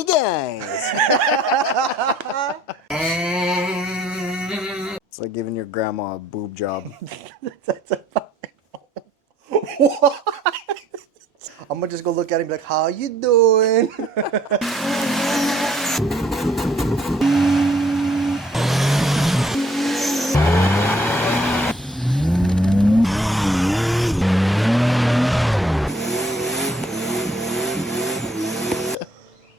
Hey guys! It's like giving your grandma a boob job. That's about what? I'm gonna just go look at him and be like, how you doing?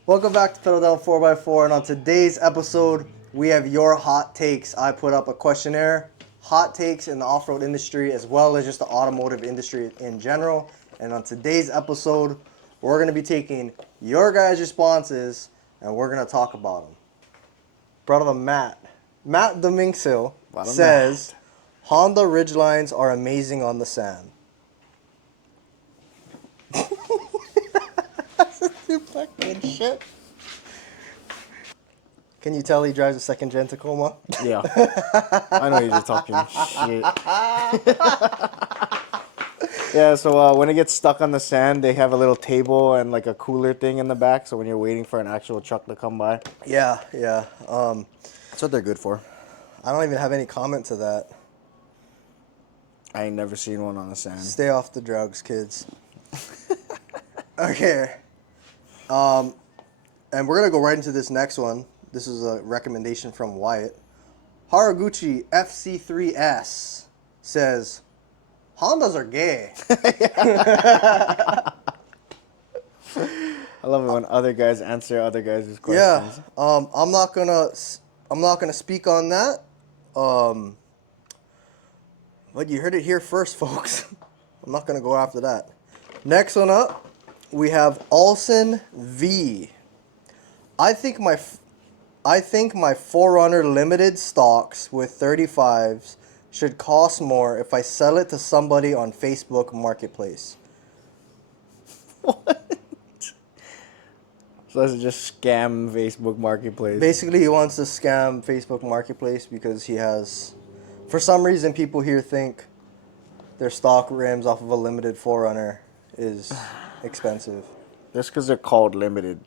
Welcome back to Pedal Down 4x4, and on today's episode, we have your hot takes. I put up a questionnaire, hot takes in the off-road industry as well as just the automotive industry in general. And on today's episode, we're going to be taking your guys' responses and we're going to talk about them. Brought up a Matt. Matt Dominxil says, Honda Ridgelines are amazing on the sand. Fucking shit. Can you tell he drives a second gen Tacoma? Yeah. I know you're just talking shit. Yeah, so when it gets stuck on the sand, they have a little table and like a cooler thing in the back, so when you're waiting for an actual truck to come by. Yeah. That's what they're good for. I don't even have any comment to that. I ain't never seen one on the sand. Stay off the drugs, kids. Okay. And we're going to go right into this next one. This is a recommendation from Wyatt. Haraguchi FC3S says, Hondas are gay. I love it when other guys answer other guys' questions. Yeah. I'm not gonna speak on that. But you heard it here first, folks. I'm not gonna go after that. Next one up, we have Olsen V. I think my 4Runner limited stocks with 35s should cost more if I sell it to somebody on Facebook Marketplace. What? So let's just scam Facebook Marketplace. Basically, he wants to scam Facebook Marketplace because he has, for some reason, people here think their stock rims off of a limited 4Runner is expensive. Just because they're called limited.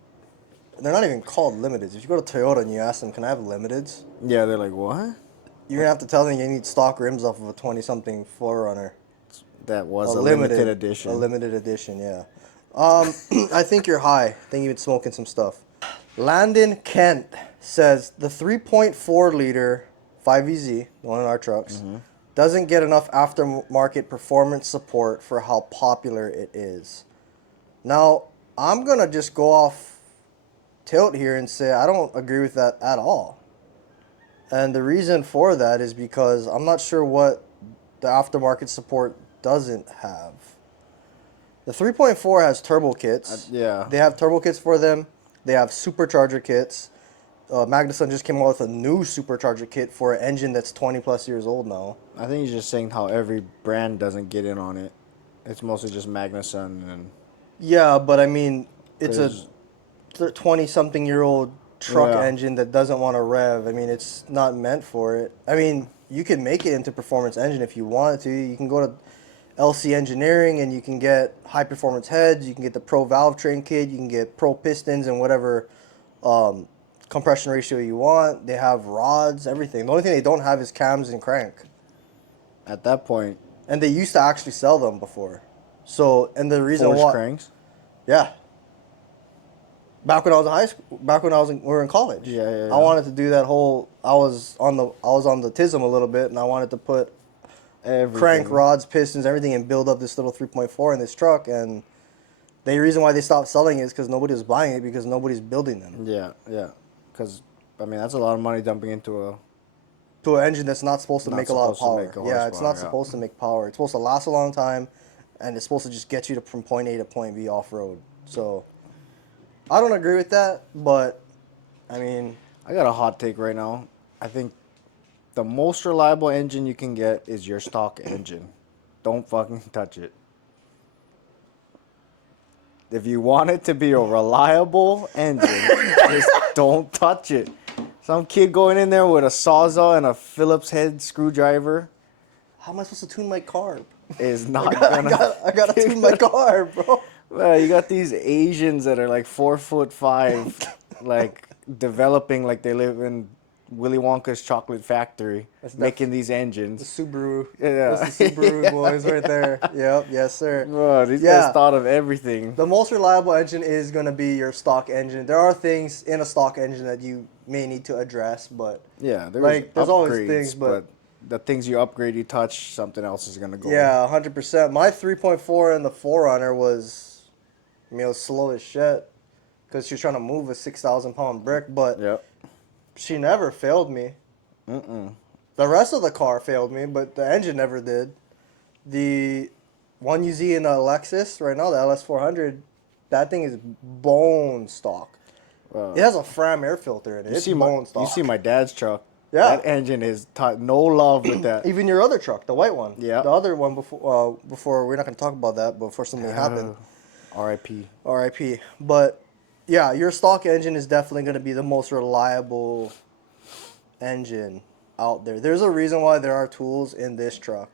They're not even called limiteds. If you go to Toyota and you ask them, can I have limiteds? Yeah, they're like, what? You're going to have to tell them you need stock rims off of a 20-something 4Runner. That was a limited edition. A limited edition, yeah. I think you're high. I think you've been smoking some stuff. Landon Kent says the 3.4 liter 5EZ, the one in our trucks, doesn't get enough aftermarket performance support for how popular it is. Now, I'm going to just go off tilt here and say I don't agree with that at all. And the reason for that is because I'm not sure what the aftermarket support doesn't have. The 3.4 has turbo kits. Yeah. They have turbo kits for them. They have supercharger kits. Magnuson just came out with a new supercharger kit for an engine that's 20 plus years old now. I think he's just saying how every brand doesn't get in on it. It's mostly just Magnuson and... Yeah, but I mean, it's a 20-something-year-old truck engine that doesn't want to rev. I mean, it's not meant for it. I mean, you can make it into performance engine if you wanted to. You can go to LC Engineering and you can get high-performance heads. You can get the Pro Valve Train kit. You can get Pro Pistons and whatever compression ratio you want. They have rods, everything. The only thing they don't have is cams and crank. At that point... And they used to actually sell them before. So, and the reason why... cranks? Yeah. Back when I was in high school, we were in college. Yeah. I wanted to do that whole. I was on the TISM a little bit, and I wanted to put everything. Crank rods, pistons, everything, and build up this little 3.4 in this truck. And the reason why they stopped selling it is because nobody was buying it because nobody's building them. Yeah. Because I mean that's a lot of money dumping into an engine that's not supposed to make a lot of power. It's not supposed to make power. It's supposed to last a long time, and it's supposed to just get you from point A to point B off road. So. I don't agree with that, but, I mean... I got a hot take right now. I think the most reliable engine you can get is your stock engine. Don't fucking touch it. If you want it to be a reliable engine, just don't touch it. Some kid going in there with a Sawzall and a Phillips head screwdriver... How am I supposed to tune my carb? Is not gonna... I gotta tune my carb, bro. Well, you got these Asians that are like 4'5", like developing like they live in Willy Wonka's chocolate factory, making these The engines. Subaru. Yeah. That's the Subaru boys right there. Yep. Yes, sir. Bro, these Yeah. guys thought of everything. The most reliable engine is going to be your stock engine. There are things in a stock engine that you may need to address, but Yeah, there's like there's always upgrades, things, but the things you upgrade, you touch, something else is gonna go. yeah, 100%. My 3.4 in the Forerunner was, I mean, it was slow as shit because she was trying to move a 6,000-pound brick, but Yep. she never failed me. The rest of the car failed me, but the engine never did. The one you see in the Lexus right now, the LS400, that thing is bone stock. It has a Fram air filter in it. It's bone stock. You see my dad's truck. Yeah. That engine is no love with that. Even your other truck, the white one. Yeah. The other one before we're not going to talk about that, but before something happened. R.I.P. RIP. But yeah, your stock engine is definitely going to be the most reliable engine out there. There's a reason why there are tools in this truck.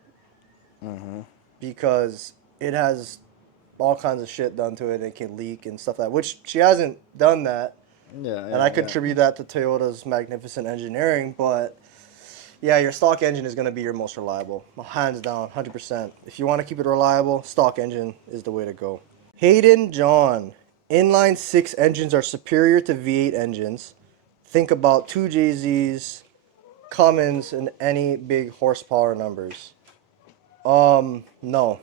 Because it has all kinds of shit done to it and it can leak and stuff like that, which she hasn't done that. Yeah. And I contribute that to Toyota's magnificent engineering, but yeah, your stock engine is going to be your most reliable. Hands down, 100%. If you want to keep it reliable, stock engine is the way to go. Hayden John. Inline 6 engines are superior to V8 engines. Think about 2JZs, Cummins, and any big horsepower numbers. No.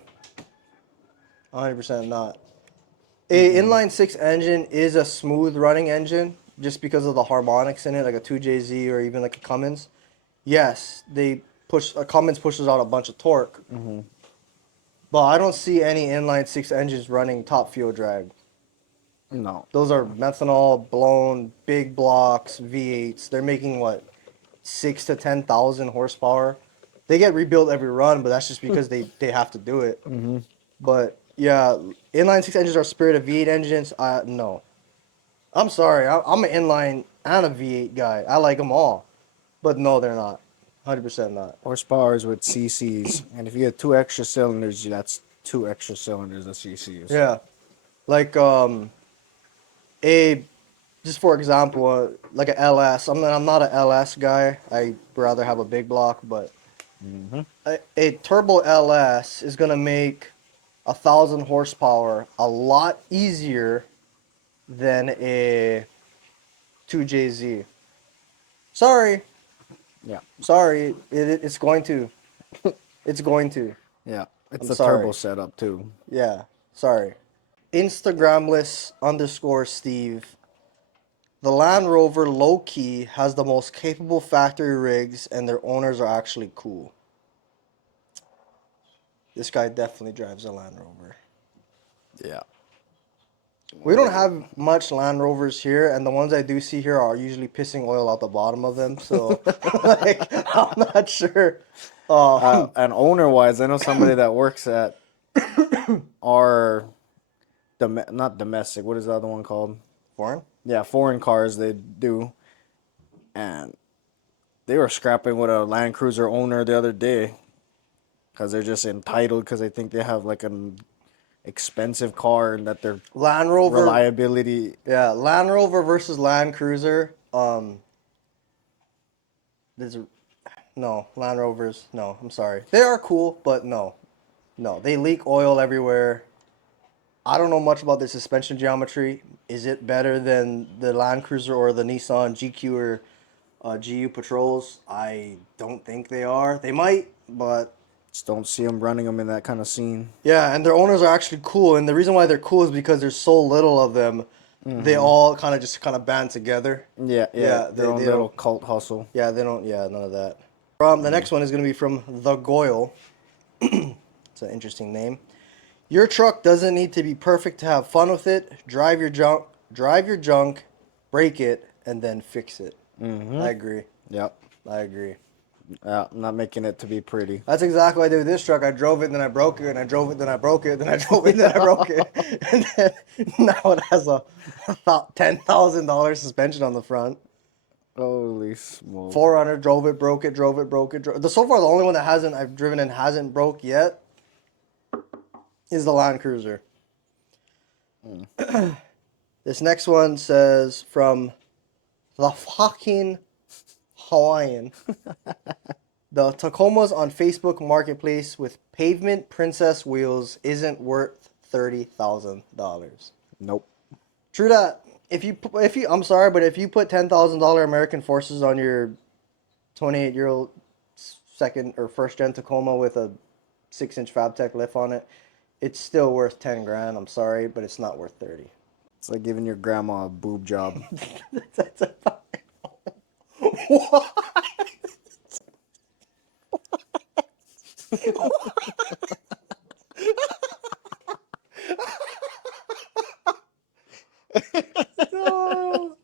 100% not. A inline 6 engine is a smooth running engine just because of the harmonics in it, like a 2JZ or even like a Cummins. Yes, a Cummins pushes out a bunch of torque. But I don't see any inline 6 engines running top fuel drag. No. Those are methanol blown big blocks V8s. They're making what, 6 to 10,000 horsepower. They get rebuilt every run, but that's just because they have to do it. But yeah, inline 6 engines are superior to V8 engines. No, I'm sorry. I'm an inline and a V8 guy. I like them all, but no, they're not. 100% not. Horsepower is with CCs, and if you get 2 extra cylinders, that's 2 extra cylinders of CCs. Yeah, like just for example, like a LS. I'm not a LS guy. I rather have a big block, but a turbo LS is gonna make 1,000 horsepower a lot easier than a 2JZ. Sorry, Yeah. it's going to. It's going to. Yeah. It's I'm the sorry. turbo setup too. Yeah, sorry. Instagramless _ Steve. The Land Rover low key has the most capable factory rigs, and their owners are actually cool. This guy definitely drives a Land Rover. Yeah. We don't have much Land Rovers here, and the ones I do see here are usually pissing oil out the bottom of them. So, like, I'm not sure. And owner wise, I know somebody that works at our not domestic. What is the other one called? Foreign? Yeah, foreign cars they do, and they were scrapping with a Land Cruiser owner the other day because they're just entitled because they think they have like an expensive car and that their Land Rover. reliability. Yeah, Land Rover versus Land Cruiser. No, Land Rovers. No, I'm sorry. They are cool, but no. They leak oil everywhere. I don't know much about the suspension geometry. Is it better than the Land Cruiser or the Nissan GQ or GU Patrols? I don't think they are. They might, but Just don't see them running them in that kind of scene. yeah, and their owners are actually cool. And the reason why they're cool is because there's so little of them. They all kind of band together. Yeah, Yeah, their own they little don't- cult hustle. Yeah, they don't. Yeah, none of that. The next one is going to be from The Goyle. It's an interesting name. Your truck doesn't need to be perfect to have fun with it. Drive your junk, break it, and then fix it. I agree. Yep. I agree. Yeah, not making it to be pretty. That's exactly what I did with this truck. I drove it, and then I broke it, and I drove it, then I broke it, then I drove it, then I broke it. And then now it has a about $10,000 suspension on the front. Holy smoke. 400, drove it, broke it. So far, the only one that I've driven and hasn't broke yet is the Land Cruiser. This next one says from the fucking Hawaiian. The Tacoma's on Facebook Marketplace with Pavement Princess wheels isn't worth $30,000. Nope. True that. I'm sorry, but if you put $10,000 American Forces on your 28-year-old second or first gen Tacoma with a 6-inch FabTech lift on it, it's still worth 10 grand. I'm sorry, but it's not worth 30. It's like giving your grandma a boob job. That's a what? No,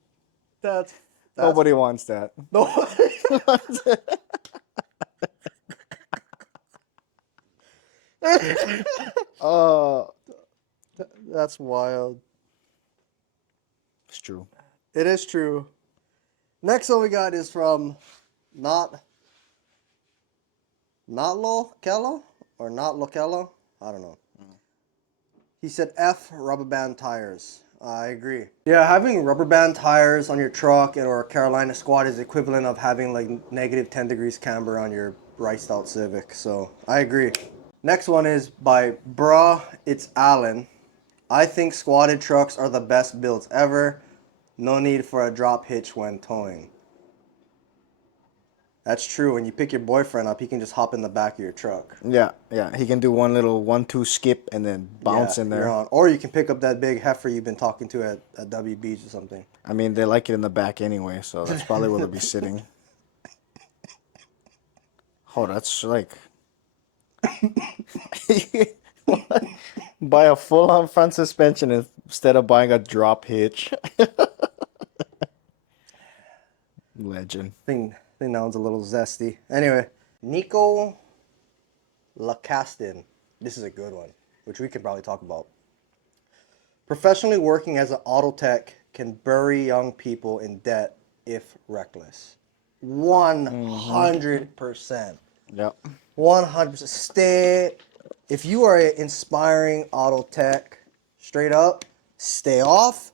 that's Nobody wants that. no. Uh, That's wild. it's true. It is true. Next one we got is from not Lokello or not Lokello. I don't know. He said F rubber band tires. I agree. Yeah, having rubber band tires on your truck or a Carolina Squad is equivalent of having like negative 10 degrees camber on your riced out Civic. So I agree. Next one is by Bruh, it's Allen. I think squatted trucks are the best builds ever. No need for a drop hitch when towing. That's true. When you pick your boyfriend up, he can just hop in the back of your truck. Yeah, yeah. He can do one little 1-2 skip and then bounce in You're there. on. Or you can pick up that big heifer you've been talking to at WB's or something. I mean, they like it in the back anyway, so that's probably where they'll be sitting. Oh, that's like buy a full-on front suspension instead of buying a drop hitch. Legend. Think that one's a little zesty. Anyway, Nico Lacastin. This is a good one, which we could probably talk about. Professionally working as an auto tech can bury young people in debt if reckless. 100%. Yep. 100%. Stay. If you are an inspiring auto tech, straight up, stay off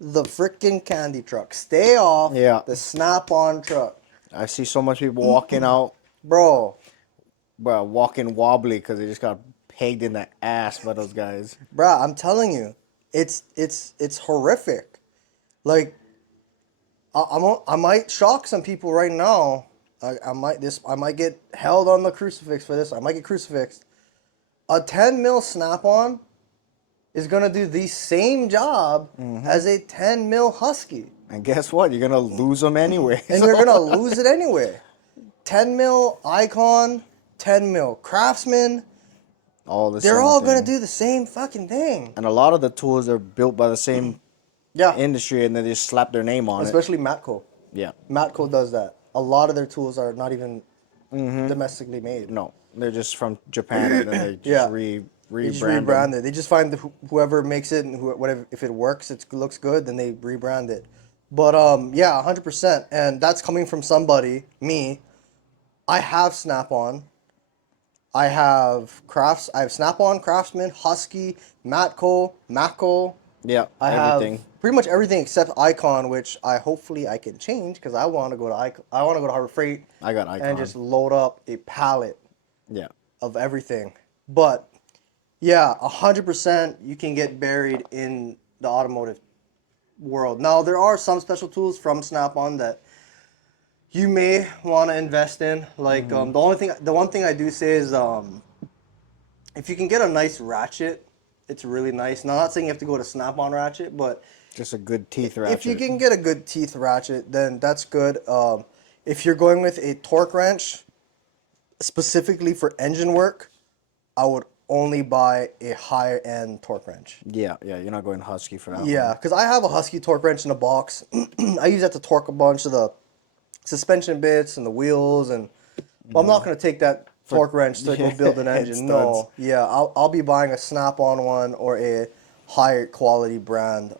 the freaking candy truck. Stay off Yeah. the Snap-on truck. I see so much people walking out, Bro, walking wobbly because they just got pegged in the ass by those guys. bruh, I'm telling you, it's horrific. Like, I might shock some people right now. I might get held on the crucifix for this. I might get crucifixed. A 10 mil Snap-on is gonna do the same job as a 10 mil Husky, And guess what? You're gonna lose them anyway. and you're gonna lose it anyway. 10 mil Icon, 10 mil Craftsman, all the they're same all thing. gonna do the same fucking thing. And a lot of the tools are built by the same Yeah, industry, and they just slap their name on especially Matco. Yeah. Matco does that. A lot of their tools are not even domestically made. No, they're just from Japan, and then they just Yeah. rebrand They just them. rebrand it. They just find whoever makes it and whatever. If it works, it looks good, then they rebrand it. But yeah, 100%. And that's coming from somebody, me. I have Snap-on. I have Snap-on, Craftsman, Husky, Matco, Mako. Yeah, I everything. have pretty much everything except Icon, which hopefully I can change because I want to go to I want to go to Harbor Freight I got Icon. and just load up a pallet Yeah. of everything. But yeah, 100% you can get buried in the automotive world. Now there are some special tools from Snap-on that you may want to invest in. Like the one thing I do say is if you can get a nice ratchet, it's really nice. Now, I'm not saying you have to go to Snap-on ratchet, but Just a good teeth ratchet. if you can get a good teeth ratchet, then that's good. If you're going with a torque wrench, specifically for engine work, I would only buy a higher end torque wrench. Yeah, you're not going Husky for that one. Yeah, because I have a Husky torque wrench in a box. I use that to torque a bunch of the suspension bits and the wheels, and well, I'm not going to take that torque wrench to go build an head engine. studs. No, yeah, I'll be buying a Snap-on one or a higher quality brand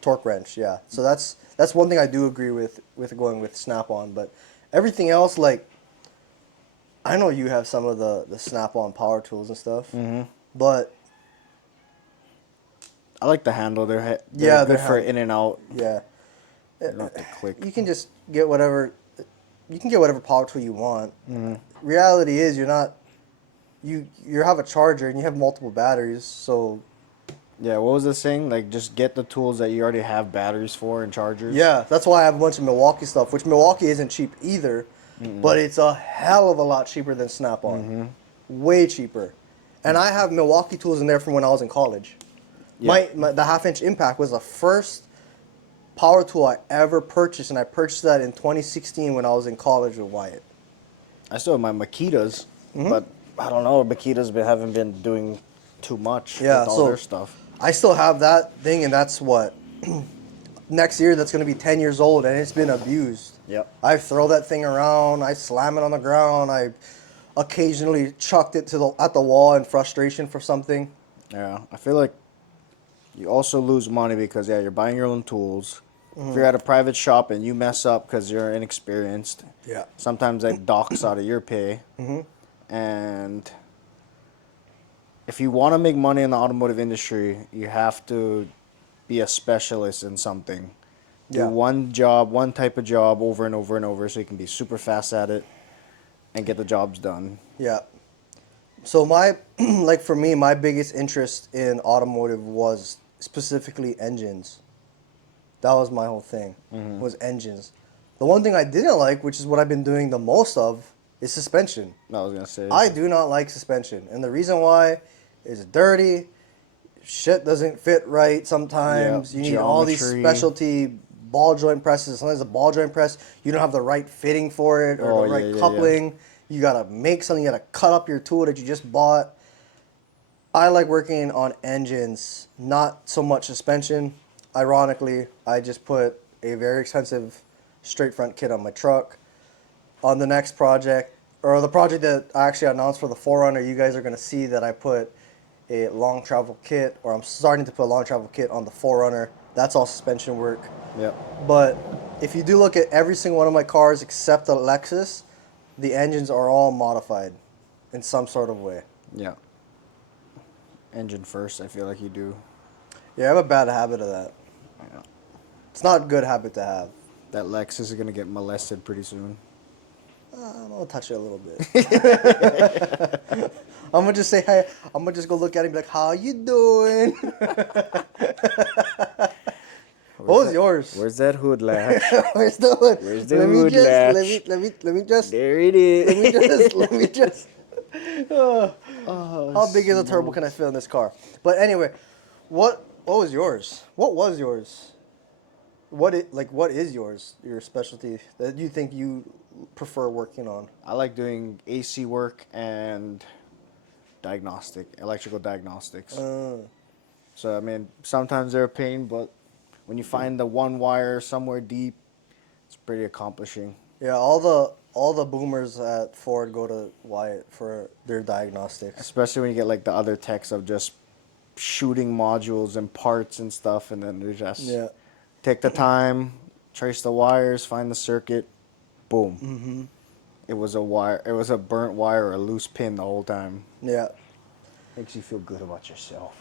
torque wrench. Yeah, so that's one thing I do agree with going with Snap-on. But everything else, like I know you have some of the Snap-on power tools and stuff, but I like the handle. They're Yeah, good for in and out. Yeah. You don't have to click. You can just get whatever. You can get whatever power tool you want. Mm-hmm. Reality is, you're not. You have a charger and you have multiple batteries, so Yeah, what was the saying? Like, just get the tools that you already have batteries for and chargers. yeah, that's why I have a bunch of Milwaukee stuff, which Milwaukee isn't cheap either, but it's a hell of a lot cheaper than Snap-on. Way cheaper. And I have Milwaukee tools in there from when I was in college. Yeah. The half-inch impact was the first power tool I ever purchased, and I purchased that in 2016 when I was in college with Wyatt. I still have my Makitas, Mm-hmm. but I don't know. Haven't been doing too much Yeah, with all so their stuff. I still have that thing, and that's what next year that's going to be 10 years old, and it's been abused. Yep. I throw that thing around, I slam it on the ground, I occasionally chucked it at the wall in frustration for something. Yeah, I feel like you also lose money because you're buying your own tools. If Mm-hmm. you're at a private shop and you mess up because you're inexperienced, Yeah. sometimes that docks out of your pay. Mm-hmm. And if you want to make money in the automotive industry, you have to be a specialist in something. Do Yeah. one job, one type of job over and over and over so you can be super fast at it and get the jobs done. Yeah. So like for me, my biggest interest in automotive was specifically engines. That was my whole thing, was engines. The one thing I didn't like, which is what I've been doing the most of, is suspension. I was going to say. I do not like suspension. And the reason why is dirty, shit doesn't fit right sometimes. Yeah, You need all these geometry. specialty ball joint presses. Sometimes the ball joint press, you don't have the right fitting for it or Oh, the right yeah, yeah. coupling. You got to make something, you got to cut up your tool that you just bought. I like working on engines, not so much suspension. Ironically, I just put a very expensive straight front kit on my truck. On the next project, or the project that I actually announced for the Forerunner, you guys are going to see that I put a long travel kit, or I'm starting to put a long travel kit on the Forerunner. That's all suspension work. Yep. But if you do look at every single one of my cars except the Lexus, the engines are all modified in some sort of way. Yeah. Engine first, I feel like you do. Yeah, I have a bad habit of that. Yeah. It's not a good habit to have. That Lexus is going to get molested pretty soon. I'm gonna touch it a little bit. I'm gonna just say hi. I'm gonna just go look at it and be like, "How you doing?" What was yours? Where's that hood latch? Where's the hood? Where's the hood latch? Let me just. There it is. Let me just. How big is a turbo can I fit in this car? But anyway, what was yours? What was yours? What is yours? Your specialty that you think you prefer working on? I like doing AC work and electrical diagnostics. So, I mean, sometimes they're a pain, but when you find the one wire somewhere deep, it's pretty accomplishing. Yeah, all the boomers at Ford go to Wyatt for their diagnostics. Especially when you get like the other techs of just shooting modules and parts and stuff, and then they just take the time, trace the wires, find the circuit, boom. Mm-hmm. It was a wire. It was a burnt wire or a loose pin the whole time. Yeah. Makes you feel good about yourself.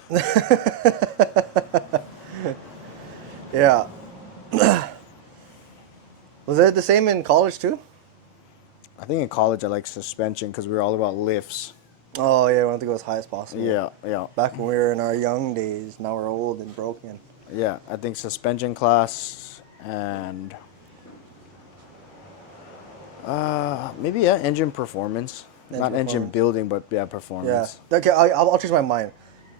Yeah. Was it the same in college too? I think in college I liked suspension because we were all about lifts. Oh yeah, we wanted to go as high as possible. Yeah. Back when we were in our young days, now we're old and broken. Yeah, I think suspension class and maybe engine performance. Not engine building, but performance. Yeah. Okay, I'll change my mind.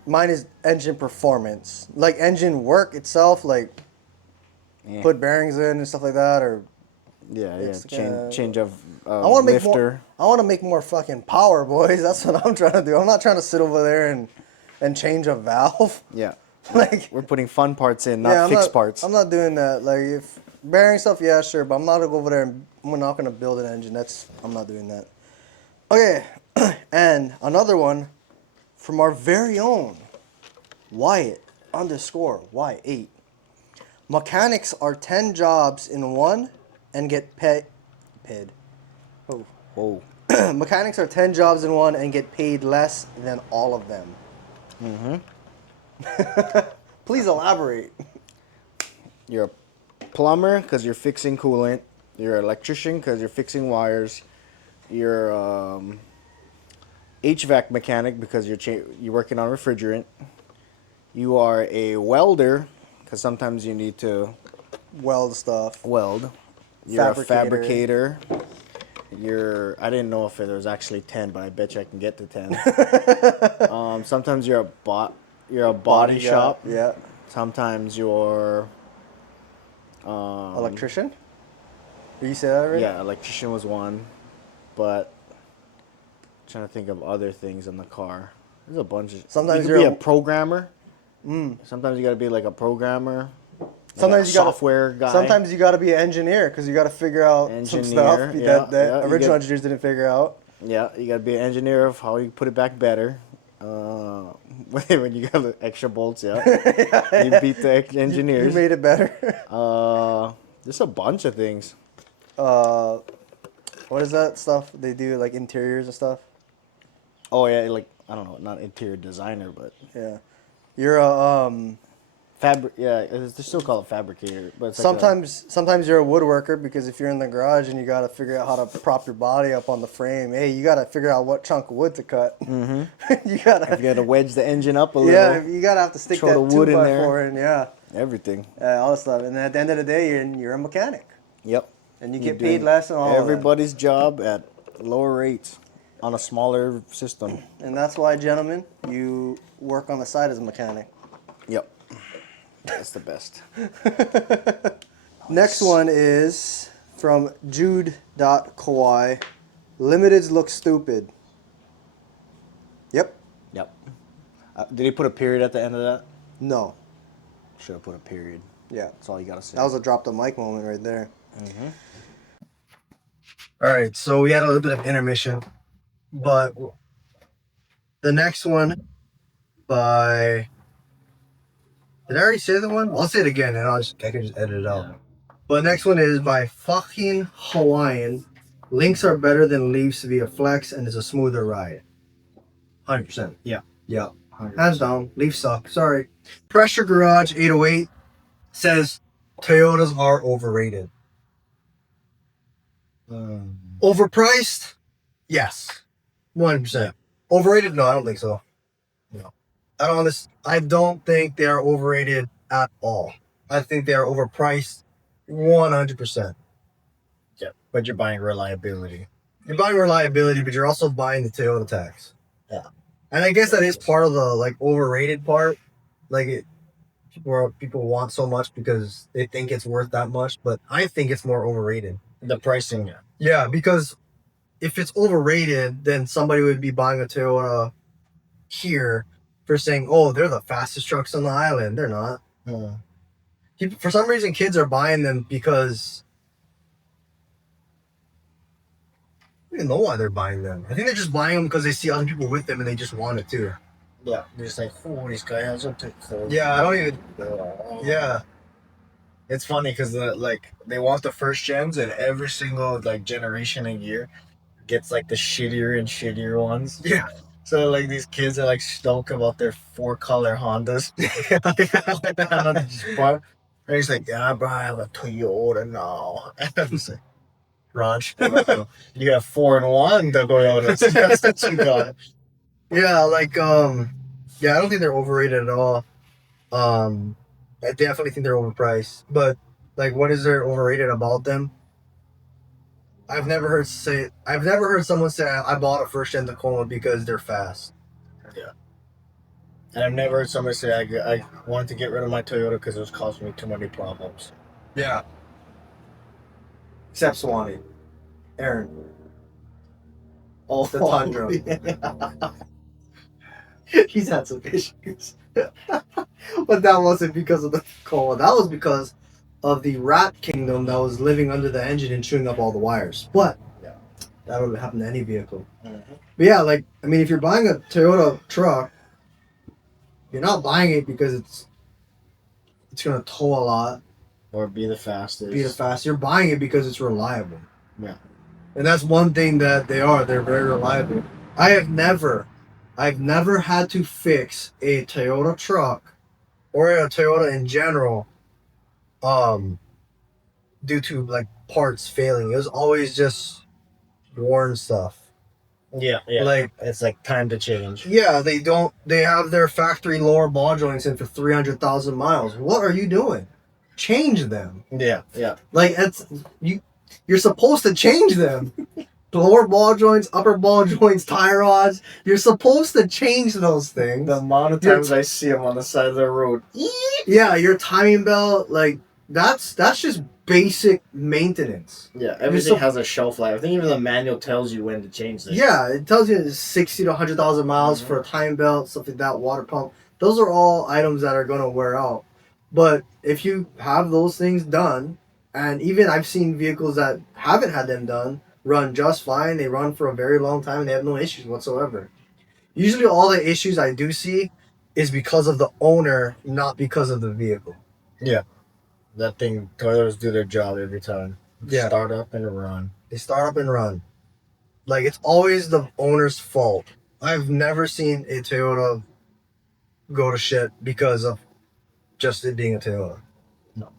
Mine is engine performance, like engine work itself, like put bearings in and stuff like that, or Change of I want to make lifter. more. I want to make more fucking power, boys. That's what I'm trying to do. I'm not trying to sit over there and change a valve. Yeah. Like We're putting fun parts in, not fixed parts. I'm not doing that. Like if bearing stuff, yeah, sure, but I'm not gonna go over there and we're not gonna build an engine. I'm not doing that. Okay, and another one from our very own Wyatt_Y8. Mechanics are 10 jobs in one and get paid. Oh. Whoa. Mechanics are 10 jobs in one and get paid less than all of them. Please elaborate. You're a plumber because you're fixing coolant. You're an electrician because you're fixing wires. You're HVAC mechanic because you're working on refrigerant. You are a welder because sometimes you need to Weld stuff. weld. You're a Fabricator. fabricator. I didn't know if there was actually 10, but I bet you I can get to 10. Sometimes you're a body shop. Yeah. Sometimes you're Electrician? Did you say that already? yeah, electrician was one, but I'm trying to think of other things in the car. There's a bunch of. Sometimes you could be you're a programmer. Sometimes you got to be like a programmer. Sometimes a you gotta software guy. Sometimes you gotta be an engineer because you gotta figure out some stuff that original engineers didn't figure out. Yeah, you got to be an engineer of how you put it back better. When you got the extra bolts, yeah. You beat the engineers. You made it better. There's a bunch of things. What is that stuff they do, like interiors and stuff? Oh yeah, like I don't know, not interior designer, but Yeah, you're a Yeah, they still call it fabricator, but it's sometimes you're a woodworker because if you're in the garage and you gotta figure out how to prop your body up on the frame, hey, you gotta figure out what chunk of wood to cut. Mm-hmm. you gotta wedge the engine up a little. Yeah, you gotta have to stick Throw that the wood in 2x4 in. Yeah, everything. all that stuff. And at the end of the day, you're a mechanic. Yep. And you You're get paid less and all everybody's job at lower rates on a smaller system. And that's why, gentlemen, you work on the side as a mechanic. Yep. That's the best. Next one is from Jude.Kawhi. Limiteds look stupid. Yep. Yep. Did he put a period at the end of that? No. Should have put a period. Yeah. That's all you gotta say. That was a drop the mic moment right there. Mm-hmm. All right, so we had a little bit of intermission, but the next one by... Did I already say the one? I'll say it again, and I can just edit it out. Yeah. But the next one is by fucking Hawaiian. Links are better than leaves to be a flex, and it's a smoother ride. 100%. Yeah. Yeah. 100%. Hands down. Leaves suck. Sorry. Pressure Garage 808 says Toyotas are overrated. Overpriced? Yes. 100%. Overrated? No, I don't think so. No. I don't think they are overrated at all. I think they are overpriced 100%. Yeah, but you're buying reliability. You're buying reliability, but you're also buying the Toyota tax. Yeah. And I guess that is part of the overrated part. People want so much because they think it's worth that much, but I think it's more overrated. The pricing, yeah. Yeah, because if it's overrated, then somebody would be buying a Toyota here for saying, oh, they're the fastest trucks on the island. They're not. For some reason, kids are buying them because... I don't know why they're buying them. I think they're just buying them because they see other people with them and they just want it too. Yeah, they're just like, oh, this guy has a Toyota. Yeah, I don't even... Yeah. It's funny because they want the first gens, and every single generation and year gets the shittier and shittier ones. Yeah. So these kids are stoked about their 4-color Hondas. And he's like, yeah, bro, I have a Toyota now. And I'm just like, Ranch. You have 4-in-1 Toyotas. That's what you got. Yeah, I don't think they're overrated at all. I definitely think they're overpriced. But what is there overrated about them? I've never heard someone say I bought a first gen Tacoma because they're fast. Yeah. And I've never heard somebody say I wanted to get rid of my Toyota because it was causing me too many problems. Yeah. Except Swanee. Aaron. The Tundra. Yeah. He's had some issues. But that wasn't because of the Tacoma. That was because of the rat kingdom that was living under the engine and chewing up all the wires. But that would happen to any vehicle. Mm-hmm. But yeah, if you're buying a Toyota truck, you're not buying it because it's gonna tow a lot or be the fastest. You're buying it because it's reliable. Yeah. And that's one thing that they are. They're very reliable. I've never had to fix a Toyota truck or a Toyota in general, due to like parts failing. It was always just worn stuff. Yeah. Like, it's like time to change. yeah, they have their factory lower ball joints in for 300,000 miles. What are you doing? Change them. Yeah. Like, you're supposed to change them. Lower ball joints, upper ball joints, tie rods. You're supposed to change those things. The amount of times I see them on the side of the road. Yeah, your timing belt, like that's just basic maintenance. Yeah, everything has a shelf life. I think even the manual tells you when to change things. Yeah, it tells you it's 60 to 100,000 miles for a timing belt, stuff like that, water pump. Those are all items that are going to wear out. But if you have those things done, and even I've seen vehicles that haven't had them done run just fine. They run for a very long time and they have no issues whatsoever. Usually all the issues I do see is because of the owner, not because of the vehicle. Yeah. That thing, Toyotas do their job every time. Yeah. Start up and run. They start up and run. Like, it's always the owner's fault. I've never seen a Toyota go to shit because of just it being a Toyota. No.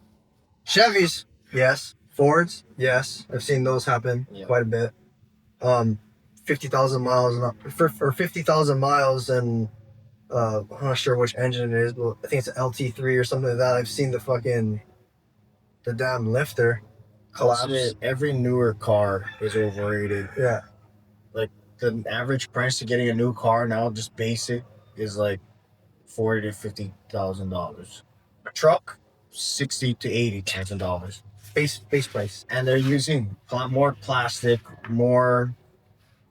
Chevys, yes. Fords, yes. I've seen those happen quite a bit. 50,000 miles or 50,000 miles, and I'm not sure which engine it is, but I think it's an LT3 or something like that. I've seen the damn lifter collapse. Every newer car is overrated. Yeah. Like, the average price of getting a new car now, just basic, is like $40,000 to $50,000. A truck, $60,000 to $80,000. Base price. And they're using more plastic, more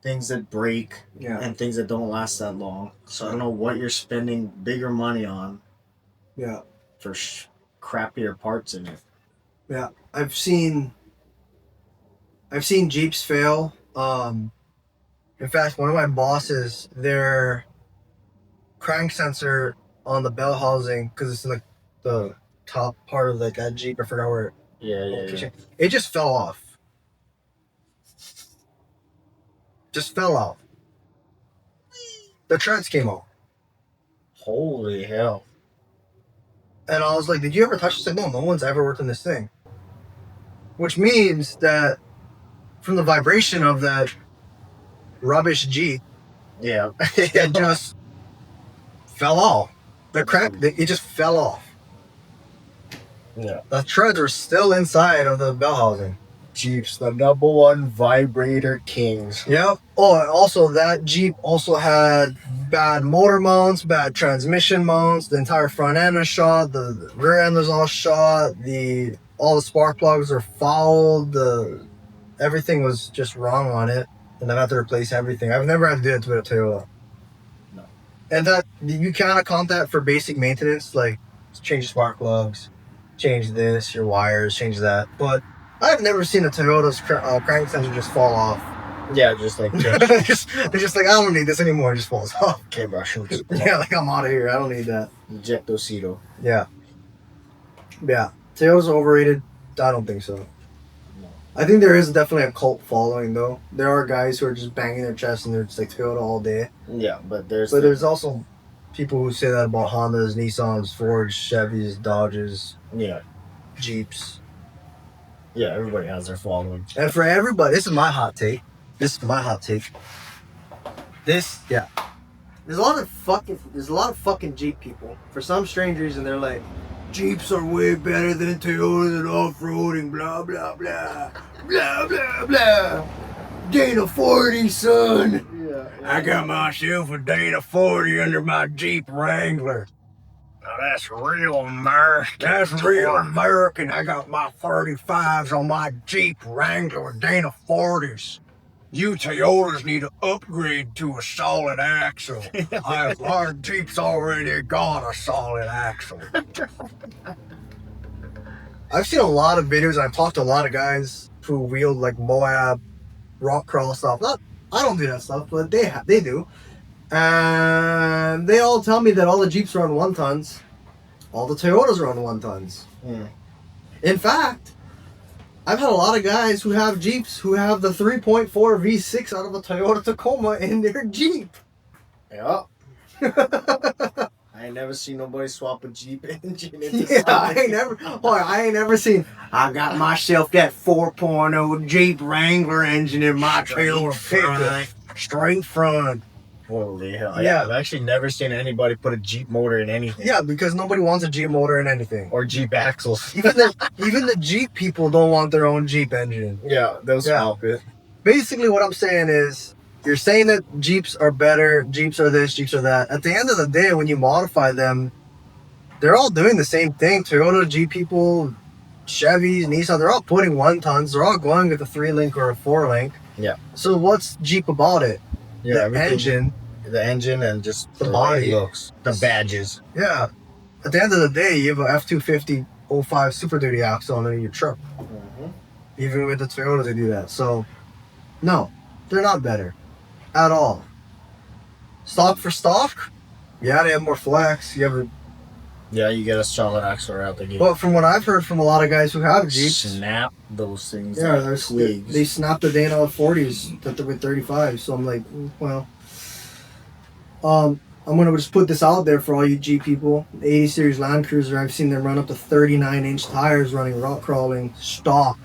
things that break, and things that don't last that long. So I don't know what you're spending bigger money on. Yeah. For crappier parts in it. Yeah. I've seen Jeeps fail. In fact, one of my bosses, their crank sensor on the bell housing, because it's in the top part of like that Jeep, I forgot where. Yeah. It just fell off. Just fell off. The treads came off. Holy hell. And I was like, did you ever touch this thing? No one's ever worked on this thing. Which means that from the vibration of that rubbish Jeep, it just fell off. The crank, it just fell off. Yeah. The treads were still inside of the bell housing. Jeeps, the #1 vibrator kings. Yep. Oh, and also that Jeep also had bad motor mounts, bad transmission mounts. The entire front end was shot. The rear end was all shot. All the spark plugs are fouled. Everything was just wrong on it, and I've had to replace everything. I've never had to do it with a Toyota. No. And that you kind of count that for basic maintenance, like change the spark plugs, change this, your wires, change that. But I've never seen a Toyota's crank sensor just fall off. Yeah, just like they're just like, I don't need this anymore. It just falls off. Okay, bro, shoot. Yeah, like I'm out of here. I don't need that. Ejectocito. Yeah. Toyota's overrated. I don't think so. No. I think there is definitely a cult following though. There are guys who are just banging their chest and they're just like Toyota all day. Yeah, but there's also people who say that about Hondas, Nissans, Fords, Chevys, Dodges, Jeeps. Yeah, everybody has their following. And for everybody, this is my hot take. There's a lot of fucking Jeep people. For some strange reason, they're like, Jeeps are way better than Toyotas at off-roading, blah, blah, blah. Blah, blah, blah. Dana 40, son. Yeah. I got myself a Dana 40 under my Jeep Wrangler. Now that's real American. That's real American. I got my 35s on my Jeep Wrangler with Dana 40s. You Toyotas need to upgrade to a solid axle. Our Jeep's already got a solid axle. I've seen a lot of videos, and I've talked to a lot of guys who wield like Moab, rock crawl stuff. I don't do that stuff, but they do. And they all tell me that all the Jeeps run 1-tons. All the Toyotas run 1-tons. In fact, I've had a lot of guys who have Jeeps who have the 3.4 V6 out of a Toyota Tacoma in their Jeep. Yeah. I ain't never seen nobody swap a Jeep engine into Yeah, something. I ain't never seen. I got myself that 4.0 Jeep Wrangler engine in my trailer pickup. Straight front. Holy hell. Yeah. Yeah, I've actually never seen anybody put a Jeep motor in anything. Yeah, because nobody wants a Jeep motor in anything. Or Jeep axles. Even the Jeep people don't want their own Jeep engine. Yeah, they'll swap it. Basically, what I'm saying is, you're saying that Jeeps are better, Jeeps are this, Jeeps are that. At the end of the day, when you modify them, they're all doing the same thing. Toyota, Jeep people, Chevys, Nissan, they're all putting 1-tons. They're all going with a 3-link or a 4-link. Yeah. So what's Jeep about it? Yeah, The engine. The engine and just The the body. way it looks. The badges. Yeah. At the end of the day, you have a F-250 05 Super Duty axle in your truck. Even with the Toyota, they do that. So, no, they're not better at all. Stock for stock, yeah, they have more flex. Yeah, you get a solid axle right out the gate. But from what I've heard from a lot of guys who have Jeeps, Snap those things. yeah, like twigs. they snap the Dana with 40s that they're with 35. So I'm like, well, I'm gonna just put this out there for all you Jeep people. The 80 series Land Cruiser, I've seen them run up to 39-inch tires running rock crawling stock.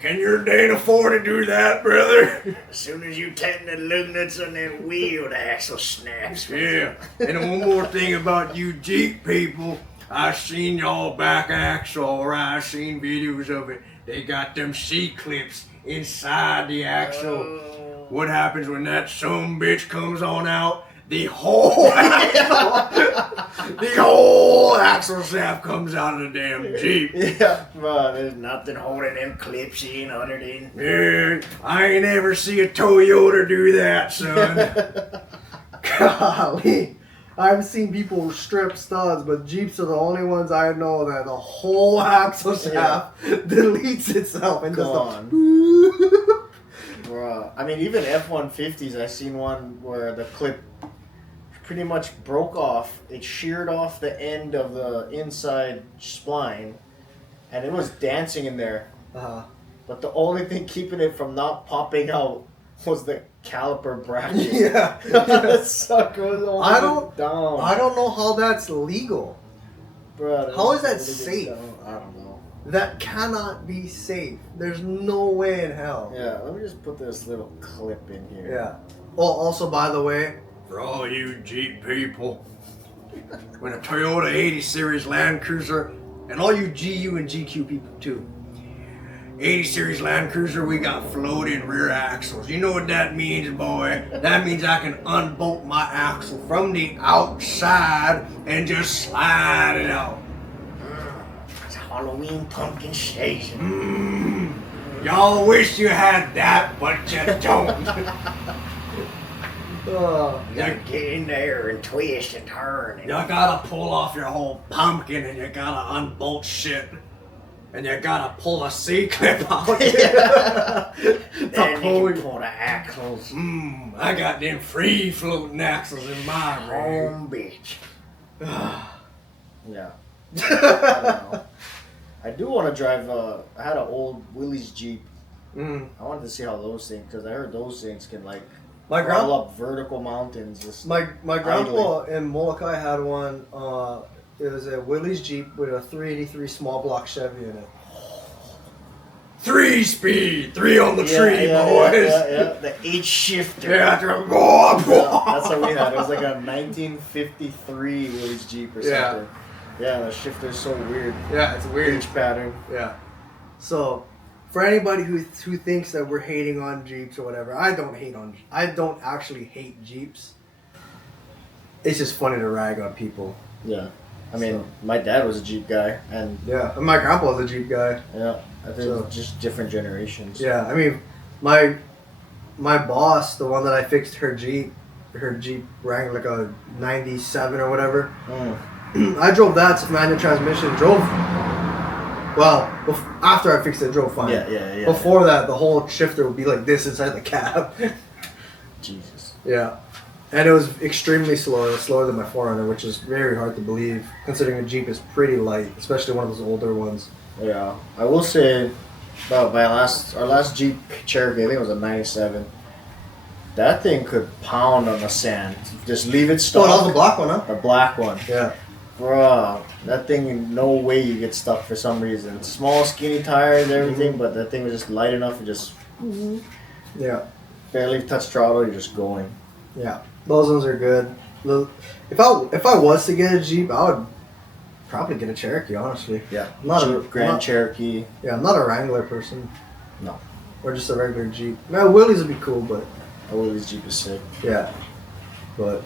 Can your Dana afford to do that, brother? As soon as you tighten the lug nuts on that wheel, the axle snaps. Yeah. And one more thing about you Jeep people, I seen y'all back axle, or I seen videos of it. They got them C-clips inside the axle. What happens when that sumbitch comes on out? The whole axle shaft comes out of the damn Jeep. Yeah, bro, there's nothing holding them clips in other than. Yeah, I ain't ever see a Toyota do that, son. Golly. I've seen people strip studs, but Jeeps are the only ones I know that the whole axle shaft deletes itself and does the... Bro, I mean, even F-150s, I seen one where the clip pretty much broke off. It sheared off the end of the inside spline, and it was dancing in there. But the only thing keeping it from not popping out was the caliper bracket. Yeah. That sucker was all I don't know how that's legal. Bro, How is that really safe? dumb. I don't know. That cannot be safe. There's no way in hell. Yeah, let me just put this little clip in here. Yeah. Oh, also, by the way, for all you Jeep people, when a Toyota 80 Series Land Cruiser, and all you GU and GQ people too, 80 Series Land Cruiser, we got floating rear axles. You know what that means, boy? That means I can unbolt my axle from the outside and just slide it out. It's Halloween pumpkin station. Y'all wish you had that, but you don't. You gotta get in there and twist and turn. You gotta pull off your whole pumpkin and you gotta unbolt shit. And you gotta pull a C-clip out. Then you can pull the axles. I got them free floating axles in my room. Home bitch. Yeah. I don't know. I do want to drive. I had an old Willys Jeep. I wanted to see how those things, because I heard those things can like My crawl up vertical mountains. Just My grandpa in Molokai had one. It was a Willys Jeep with a 383 small block Chevy in it. 3-speed, 3 on the tree, boys. Yeah. The H shifter. That's That's what we had. It was like a 1953 Willys Jeep or Yeah. something. Yeah, the shifter's so weird. Yeah, it's weird. H pattern. Yeah. So, for anybody who thinks that we're hating on Jeeps or whatever, I don't actually hate Jeeps. It's just funny to rag on people. Yeah. I mean, my dad was a Jeep guy, and Yeah, and my grandpa was a Jeep guy. yeah, I think So- it's just different generations. Yeah, I mean, my boss, the one that I fixed her Jeep Wrangler, like a 97 or whatever. I drove that. It's a manual transmission. After I fixed it, drove fine. Yeah. Before that, the whole shifter would be like this inside the cab. Jesus. Yeah. And it was extremely slow. It was slower than my 400, which is very hard to believe, considering a Jeep is pretty light, especially one of those older ones. Yeah, I will say, about our last Jeep Cherokee, I think it was a 97. That thing could pound on the sand. Just leave it Oh, stuck. that was the black one, huh? The black one. Yeah. Bruh, that thing, no way you get stuck for some reason. Small, skinny tires, everything, but that thing was just light enough to just Yeah. barely touch throttle, you're just going. Yeah. Those ones are good. If I was to get a Jeep, I would probably get a Cherokee, honestly. Yeah. I'm not Jeep, Grand Cherokee. Yeah, I'm not a Wrangler person. No. Or just a regular Jeep. Man, Willys would be cool, but A Willys Jeep is sick. yeah. But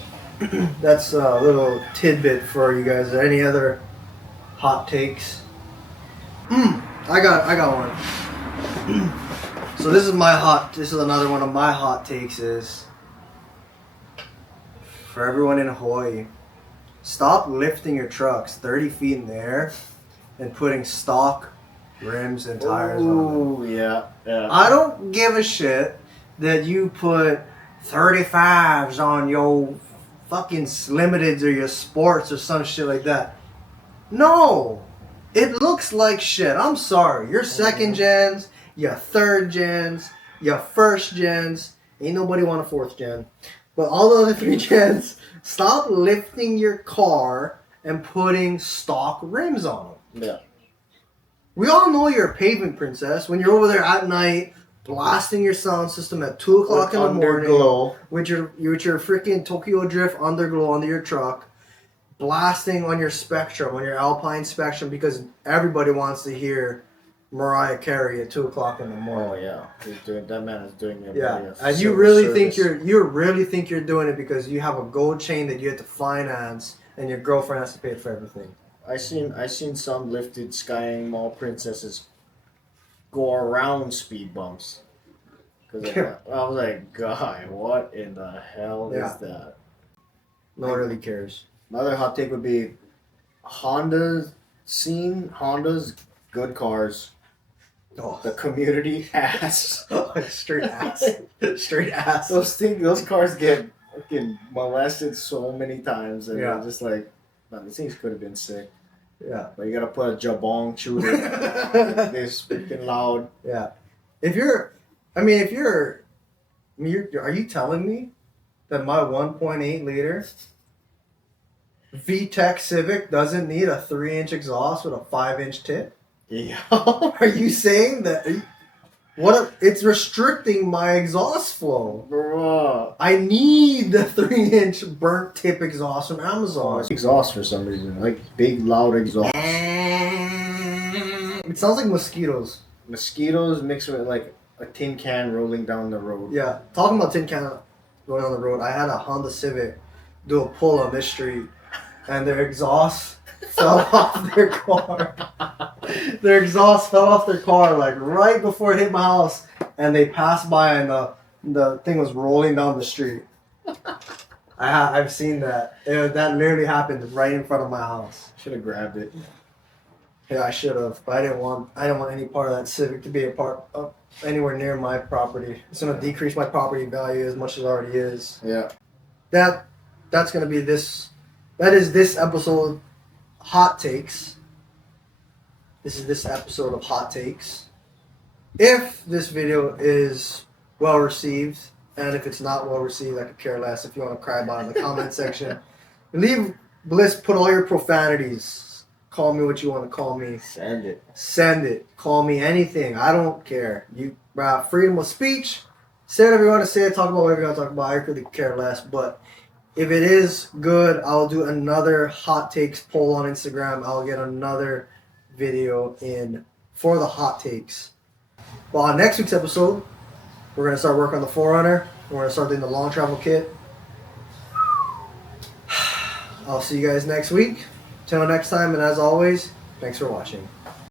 that's a little tidbit for you guys. Any other hot takes? I got one. So this is another one of my hot takes is for everyone in Hawaii, stop lifting your trucks 30 feet in the air and putting stock rims and tires on them. Ooh, yeah. I don't give a shit that you put 35s on your fucking Limiteds or your Sports or some shit like that. No. It looks like shit. I'm sorry. Your second gens, your third gens, your first gens. Ain't nobody want a fourth gen. But all the other 3 gens, stop lifting your car and putting stock rims on them. Yeah. We all know you're a pavement princess when you're over there at night blasting your sound system at 2 o'clock in the morning Underglow. with your freaking Tokyo Drift underglow under your truck, blasting on your Spectrum, on your Alpine Spectrum, because everybody wants to hear Mariah Carey at 2 o'clock in the morning. Oh yeah, that man is doing it. Yeah, and you really think you're doing it because you have a gold chain that you have to finance, and your girlfriend has to pay for everything. I seen some lifted Skying Mall princesses go around speed bumps. Cause I was like, God, what in the hell is that? No one really cares. Another hot take would be Honda's good cars. Oh, The community ass. straight ass. Straight ass. Those cars get fucking molested so many times, and Yeah. you're just like, man, these things could have been sick. Yeah. But you gotta put a jabong shooter. This freaking loud. Yeah. Are you telling me that my 1.8 liter VTEC Civic doesn't need a 3-inch exhaust with a 5-inch tip? Yeah. Are you saying that? It's restricting my exhaust flow. Bruh. I need the 3-inch burnt tip exhaust from Oh, Amazon. it's exhaust for some reason. Like big loud exhaust. It sounds like mosquitoes. Mosquitoes mixed with like a tin can rolling down the road. Yeah, talking about tin can going on the road, I had a Honda Civic do a pull on this street, and their exhaust fell off their car. Their exhaust fell off their car like right before it hit my house, and they passed by, and the thing was rolling down the street. I've seen that. That literally happened right in front of my house. Should have grabbed it. Yeah, I should have, but I didn't want any part of that Civic to be a part of anywhere near my property. It's gonna decrease my property value as much as it already is. Yeah. That's gonna be this. That is this episode, hot takes. This is this episode of hot takes. If this video is well received, and if it's not well received, I could care less. If you want to cry about it in the comment section, leave Bliss. Put all your profanities. Call me what you want to call me. Send it. Call me anything. I don't care. You freedom of speech. Say whatever you want to say. Talk about whatever you want to talk about. I really care less. But if it is good, I'll do another hot takes poll on Instagram. I'll get another video in for the hot takes. Well, on next week's episode, we're going to start working on the 4Runner. We're going to start doing the long travel kit. I'll see you guys next week. Till next time, and as always, thanks for watching.